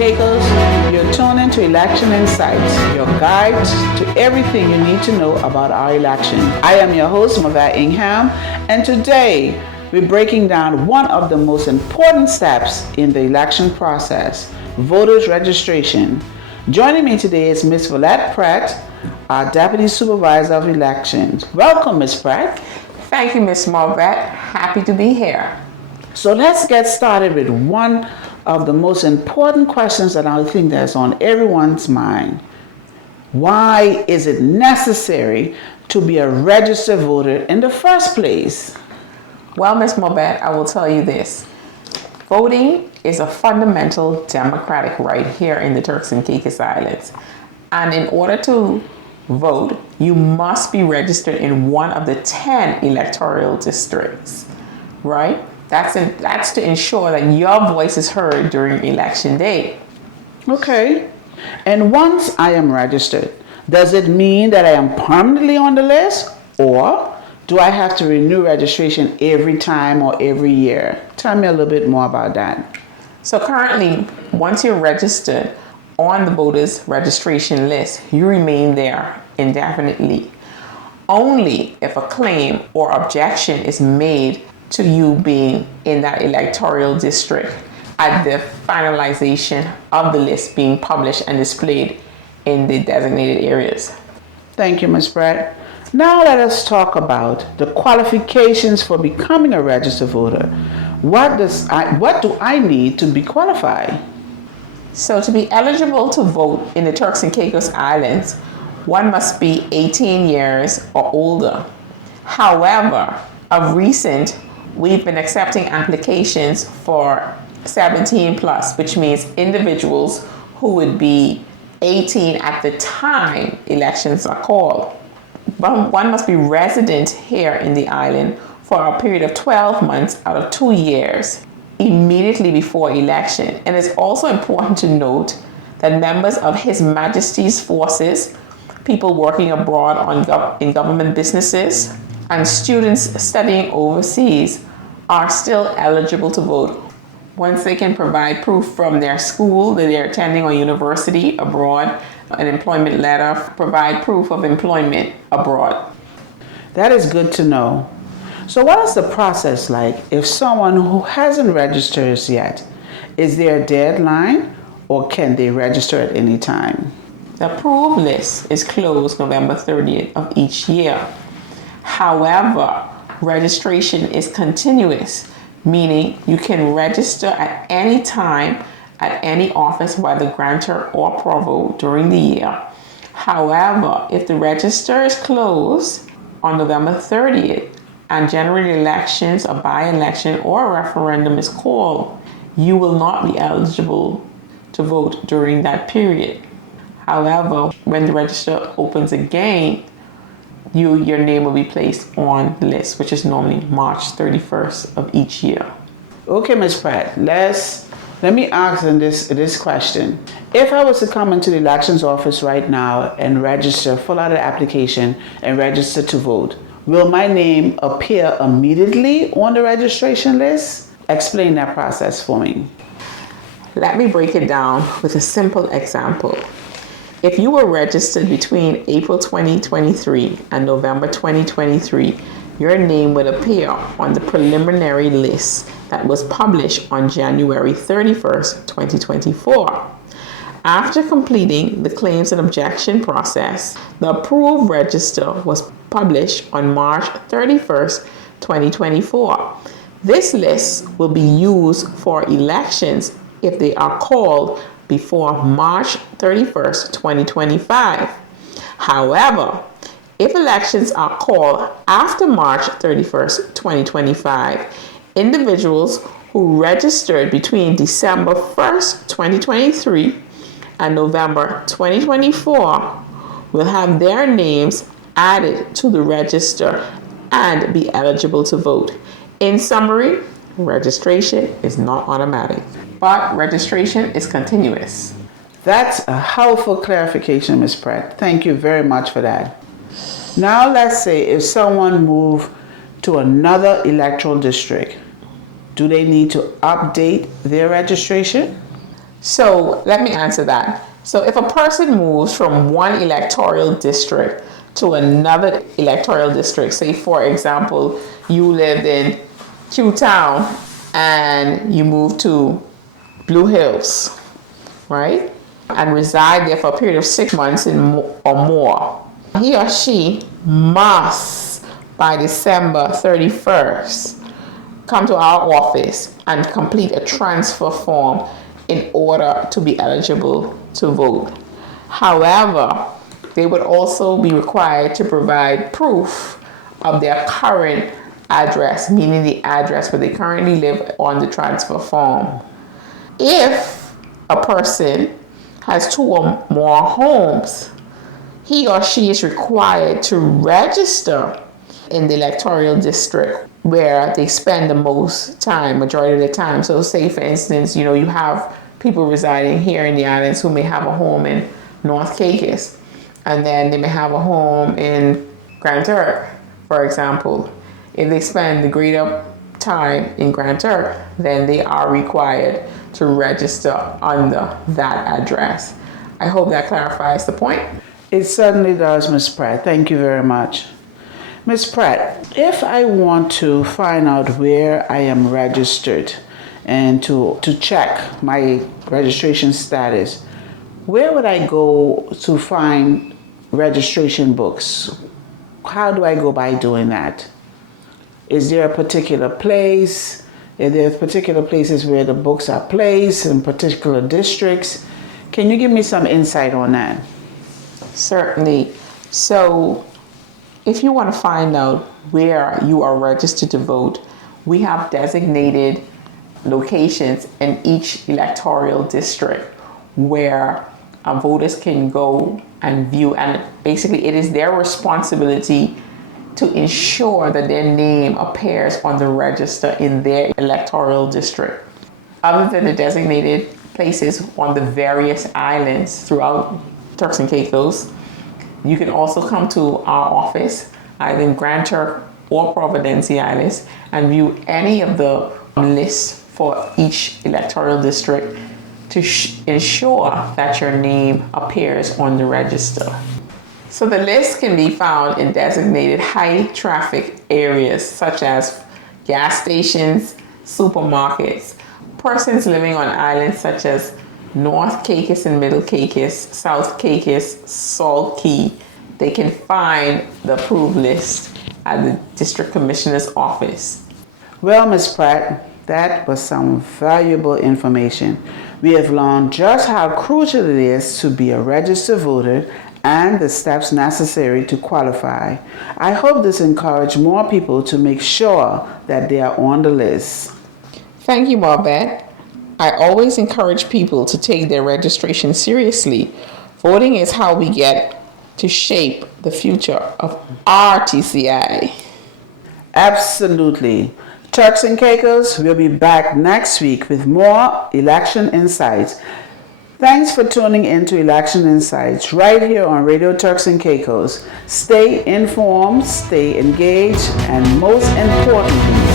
Caicos. You're tuned into Election Insights, your guide to everything you need to know about our election. I am your host, Mavette Ingham, and today we're breaking down one of the most important steps in the election process, voters registration. Joining me today is Ms. Valette Pratt, our Deputy Supervisor of Elections. Welcome, Ms. Pratt. Thank you, Ms. Mavette. Happy to be here. So let's get started with one of the most important questions that I think that's on everyone's mind. Why is it necessary to be a registered voter in the first place? Well, Ms. Mavette, I will tell you this. Voting is a fundamental democratic right here in the Turks and Caicos Islands. And in order to vote, you must be registered in one of the 10 electoral districts, right? That's to ensure that your voice is heard during election day. Okay. And once I am registered, does it mean that I am permanently on the list, or do I have to renew registration every time or every year? Tell me a little bit more about that. So currently, once you're registered on the voters registration list, you remain there indefinitely. Only if a claim or objection is made to you being in that electoral district at the finalization of the list being published and displayed in the designated areas. Thank you, Ms. Pratt. Now let us talk about the qualifications for becoming a registered voter. What do I need to be qualified? So to be eligible to vote in the Turks and Caicos Islands, one must be 18 years or older. However, of recent, we've been accepting applications for 17 plus, which means individuals who would be 18 at the time elections are called. But one must be resident here in the island for a period of 12 months out of 2 years immediately before election. And it's also important to note that members of His Majesty's forces, people working abroad in government businesses, and students studying overseas are still eligible to vote once they can provide proof from their school that they're attending or university abroad, an employment letter, provide proof of employment abroad. That is good to know. So what is the process like if someone who hasn't registered yet? Is there a deadline, or can they register at any time? The approved list is closed November 30th of each year. However, registration is continuous, meaning you can register at any time at any office by the grantor or provost during the year. However, if the register is closed on November 30th and general elections, a by-election or a referendum is called, you will not be eligible to vote during that period. However, when the register opens again, your name will be placed on the list, which is normally March 31st of each year. Okay, Ms. Pratt, let me ask this question. If I was to come into the elections office right now and register, fill out an application and register to vote, will my name appear immediately on the registration list? Explain that process for me. Let me break it down with a simple example. If you were registered between April 2023 and November 2023, your name would appear on the preliminary list that was published on January 31st, 2024. After completing the claims and objection process, the approved register was published on March 31st, 2024. This list will be used for elections if they are called before March 31st, 2025. However, if elections are called after March 31st, 2025, individuals who registered between December 1st, 2023 and November 2024 will have their names added to the register and be eligible to vote. In summary, registration is not automatic, but registration is continuous. That's a helpful clarification, Ms. Pratt. Thank you very much for that. Now let's say if someone moved to another electoral district, do they need to update their registration? So let me answer that. So if a person moves from one electoral district to another electoral district, say for example, you lived in Q Town and you moved to Blue Hills, right? And reside there for a period of 6 months or more. He or she must, by December 31st, come to our office and complete a transfer form in order to be eligible to vote. However, they would also be required to provide proof of their current address, meaning the address where they currently live on the transfer form. If a person has 2 or more homes, he or she is required to register in the electoral district where they spend the most time, majority of the time. So say for instance, you have people residing here in the islands who may have a home in North Caicos, and then they may have a home in Grand Turk, for example. If they spend the greater time in Grand Turk, then they are required to register under that address. I hope that clarifies the point. It certainly does, Ms. Pratt. Thank you very much. Ms. Pratt, if I want to find out where I am registered and to check my registration status, where would I go to find registration books? How do I go by doing that? Is there a particular place? Are there particular places where the books are placed in particular districts? Can you give me some insight on that? Certainly. So if you want to find out where you are registered to vote, we have designated locations in each electoral district where voters can go and view, and basically it is their responsibility to ensure that their name appears on the register in their electoral district. Other than the designated places on the various islands throughout Turks and Caicos, you can also come to our office, either in Grand Turk or Providencia Islands, and view any of the lists for each electoral district to ensure that your name appears on the register. So the list can be found in designated high traffic areas such as gas stations, supermarkets, persons living on islands such as North Caicos and Middle Caicos, South Caicos, Salt Key. They can find the approved list at the District Commissioner's office. Well, Ms. Pratt, that was some valuable information. We have learned just how crucial it is to be a registered voter and the steps necessary to qualify. I hope this encourages more people to make sure that they are on the list. Thank you, Marbette. I always encourage people to take their registration seriously. Voting is how we get to shape the future of our TCI. Absolutely. Turks and Caicos will be back next week with more election insights. Thanks for tuning in to Election Insights right here on Radio Turks and Caicos. Stay informed, stay engaged, and most importantly,